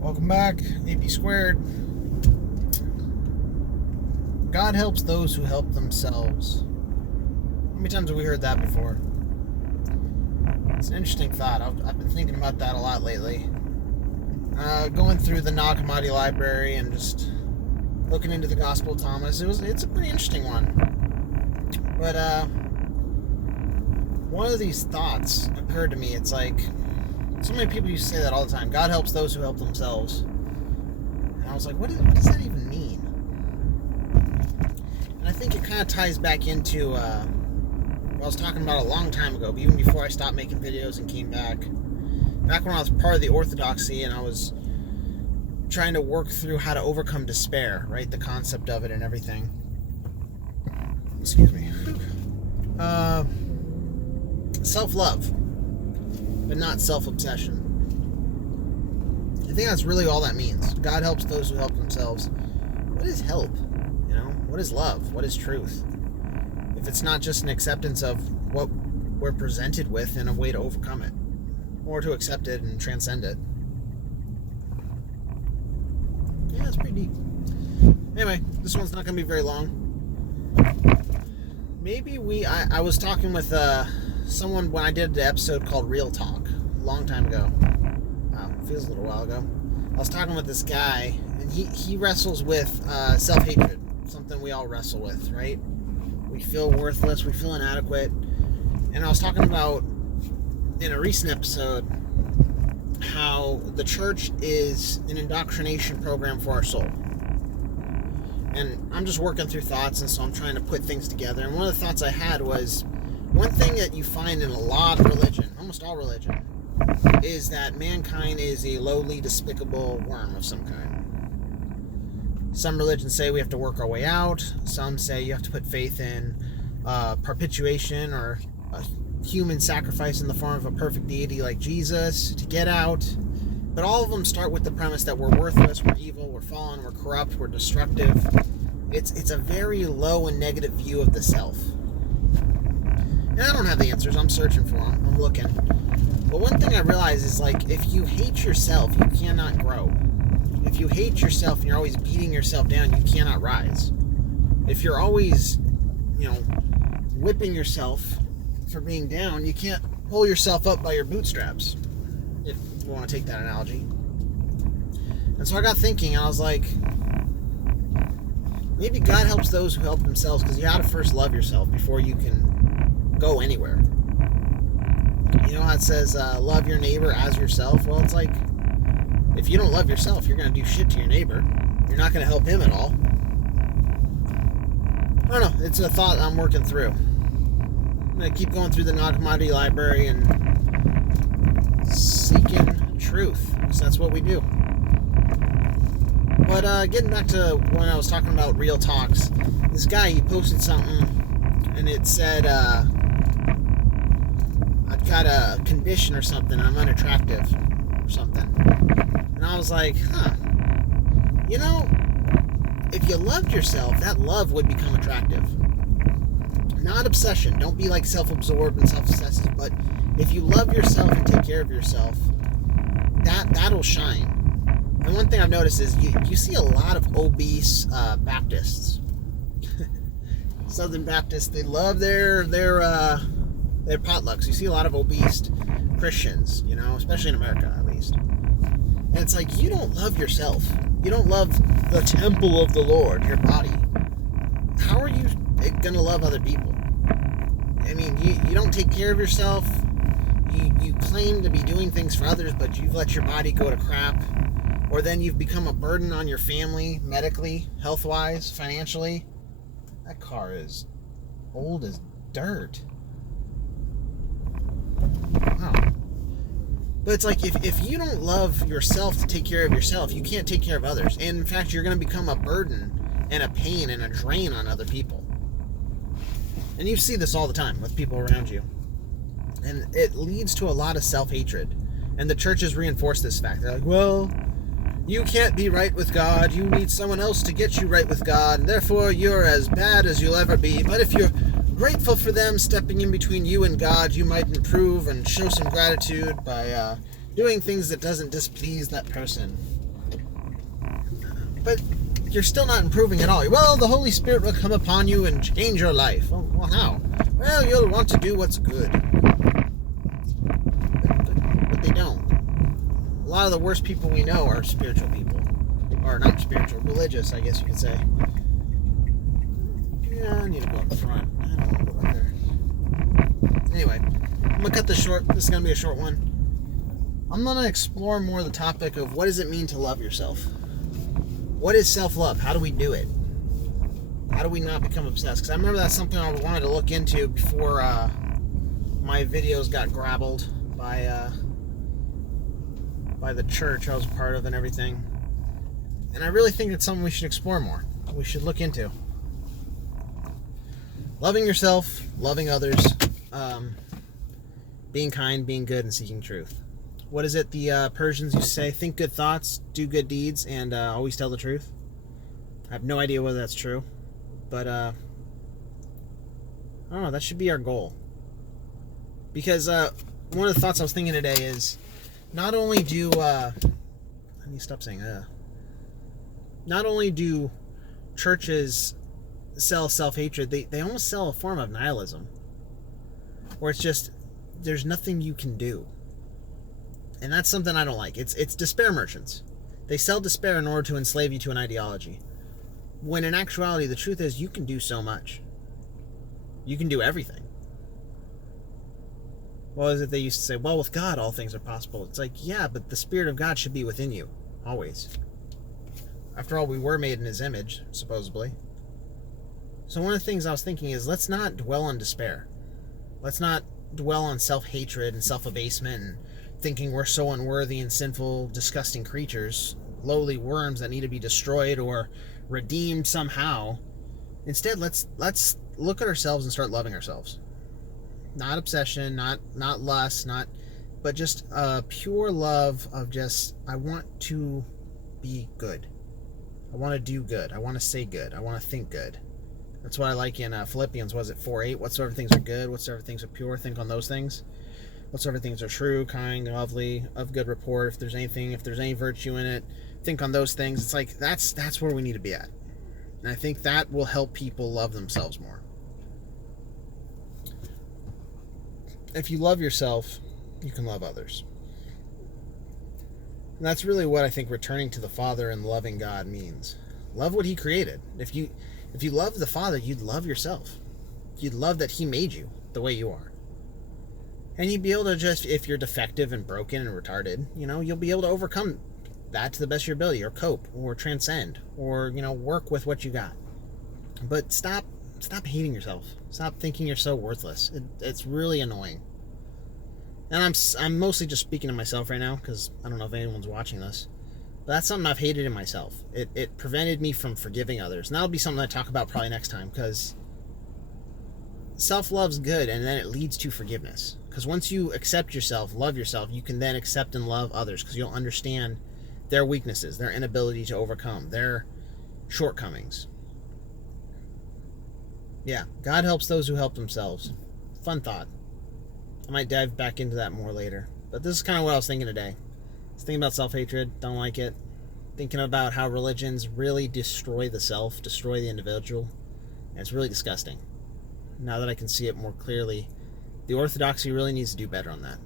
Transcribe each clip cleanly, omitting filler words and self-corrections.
Welcome back, Ep6. God helps those who help themselves. How many times have we heard that before? It's an interesting thought. I've been thinking about that a lot lately. Going through the Nag Hammadi library and just looking into the Gospel of Thomas. It's a pretty interesting one. But one of these thoughts occurred to me. It's like, so many people used to say that all the time. God helps those who help themselves. And I was like, what does that even mean? And I think it kind of ties back into what I was talking about a long time ago, even before I stopped making videos and came back. Back when I was part of the Orthodoxy and I was trying to work through how to overcome despair, right? The concept of it and everything. Excuse me. Self-love, but not self-obsession. I think that's really all that means. God helps those who help themselves. What is help? You know, what is love? What is truth? If it's not just an acceptance of what we're presented with and a way to overcome it, or to accept it and transcend it. Yeah, it's pretty deep. Anyway, this one's not going to be very long. Maybe I was talking with someone when I did the episode called Real Talk a long time ago. Wow, feels a little while ago. I was talking with this guy, and he wrestles with self-hatred, something we all wrestle with, right? We feel worthless, we feel inadequate. And I was talking about, in a recent episode, how the church is an indoctrination program for our soul. And I'm just working through thoughts, and so I'm trying to put things together. And one of the thoughts I had was, one thing that you find in a lot of religion, almost all religion, is that mankind is a lowly, despicable worm of some kind. Some religions say we have to work our way out. Some say you have to put faith in perpetuation or a human sacrifice in the form of a perfect deity like Jesus to get out. But all of them start with the premise that we're worthless, we're evil, we're fallen, we're corrupt, we're destructive. It's a very low and negative view of the self. And I don't have the answers. I'm searching for them. I'm looking. But one thing I realize is, like, if you hate yourself, you cannot grow. If you hate yourself and you're always beating yourself down, you cannot rise. If you're always, whipping yourself for being down, you can't pull yourself up by your bootstraps, if you want to take that analogy. And so I got thinking, and I was like, maybe God helps those who help themselves, because you got to first love yourself before you can go anywhere. You know how it says, love your neighbor as yourself? Well, it's like, if you don't love yourself, you're going to do shit to your neighbor. You're not going to help him at all. I don't know. It's a thought I'm working through. I'm going to keep going through the Nag Hammadi library and seeking truth, because that's what we do. But getting back to when I was talking about Real Talks, this guy, he posted something, and it said, I've got a condition or something, I'm unattractive or something. And I was like, if you loved yourself, that love would become attractive. Not obsession. Don't be like self-absorbed and self-obsessive, but if you love yourself and take care of yourself, that'll shine. And one thing I've noticed is you see a lot of obese Baptists. Southern Baptists, they love their potlucks. You see a lot of obese Christians, especially in America at least. And it's like, you don't love yourself. You don't love the temple of the Lord, your body. How are you going to love other people? I mean, you don't take care of yourself. You claim to be doing things for others, but you've let your body go to crap. Or then you've become a burden on your family, medically, health-wise, financially. That car is old as dirt. Wow. But it's like, if you don't love yourself to take care of yourself, you can't take care of others. And in fact, you're going to become a burden and a pain and a drain on other people. And you see this all the time with people around you. And it leads to a lot of self-hatred. And the churches reinforce this fact. They're like, well, you can't be right with God. You need someone else to get you right with God. And therefore, you're as bad as you'll ever be. But if you're grateful for them stepping in between you and God, you might improve and show some gratitude by doing things that doesn't displease that person. But you're still not improving at all. Well, the Holy Spirit will come upon you and change your life. Well, how? Well, you'll want to do what's good. But they don't. A lot of the worst people we know are spiritual people. Or not spiritual, religious, I guess you could say. Yeah, I need to go up front. I don't want to go back there. Anyway, I'm going to cut this short. This is going to be a short one. I'm going to explore more the topic of what does it mean to love yourself? What is self-love? How do we do it? How do we not become obsessed? Because I remember that's something I wanted to look into before my videos got grabbled by the church I was a part of and everything. And I really think it's something we should explore more. We should look into. Loving yourself, loving others, being kind, being good, and seeking truth. What is it the Persians used to say? Think good thoughts, do good deeds, and always tell the truth. I have no idea whether that's true. But, I don't know, that should be our goal. Because one of the thoughts I was thinking today is, not only do, let me stop saying, not only do churches sell self-hatred, they almost sell a form of nihilism. Where it's just, there's nothing you can do. And that's something I don't like. It's despair merchants. They sell despair in order to enslave you to an ideology. When in actuality, the truth is you can do so much. You can do everything. What is it they used to say? Well, with God, all things are possible. It's like, yeah, but the Spirit of God should be within you. Always. After all, we were made in His image, supposedly. So one of the things I was thinking is, let's not dwell on despair. Let's not dwell on self-hatred and self-abasement and thinking we're so unworthy and sinful, disgusting creatures, lowly worms that need to be destroyed or redeemed somehow. Instead, let's look at ourselves and start loving ourselves. Not obsession, not lust, but just a pure love of just, I want to be good. I want to do good. I want to say good. I want to think good. That's what I like in Philippians, was it 4:8? Whatsoever things are good, whatsoever things are pure, think on those things. Whatsoever things are true, kind, lovely, of good report. If there's any virtue in it, think on those things. It's like, that's where we need to be at. And I think that will help people love themselves more. If you love yourself, you can love others. And that's really what I think returning to the Father and loving God means. Love what He created. If you love the Father, you'd love yourself. You'd love that He made you the way you are. And you'd be able to just, if you're defective and broken and retarded, you'll be able to overcome that to the best of your ability, or cope, or transcend, or, work with what you got. But stop hating yourself. Stop thinking you're so worthless. It's really annoying. And I'm mostly just speaking to myself right now, because I don't know if anyone's watching this. But that's something I've hated in myself. It prevented me from forgiving others. And that'll be something I talk about probably next time, because self-love's good, and then it leads to forgiveness. Because once you accept yourself, love yourself, you can then accept and love others, because you'll understand their weaknesses, their inability to overcome, their shortcomings. Yeah, God helps those who help themselves. Fun thought. I might dive back into that more later. But this is kind of what I was thinking today. I was thinking about self-hatred, don't like it. Thinking about how religions really destroy the self, destroy the individual. And it's really disgusting. Now that I can see it more clearly, the orthodoxy really needs to do better on that.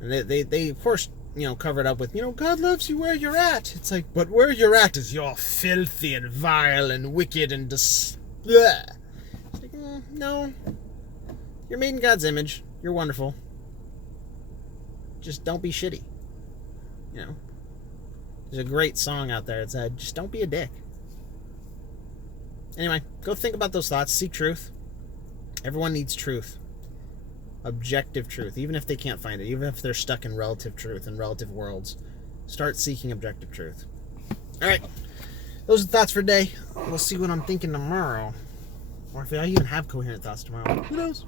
And they of course, cover it up with, God loves you where you're at. It's like, but where you're at is you're filthy and vile and wicked and It's like, no. You're made in God's image. You're wonderful. Just don't be shitty. There's a great song out there that said, just don't be a dick. Anyway, go think about those thoughts. Seek truth. Everyone needs truth. Objective truth. Even if they can't find it. Even if they're stuck in relative truth and relative worlds. Start seeking objective truth. Alright. Those are the thoughts for today. We'll see what I'm thinking tomorrow. Or if I even have coherent thoughts tomorrow. Who knows?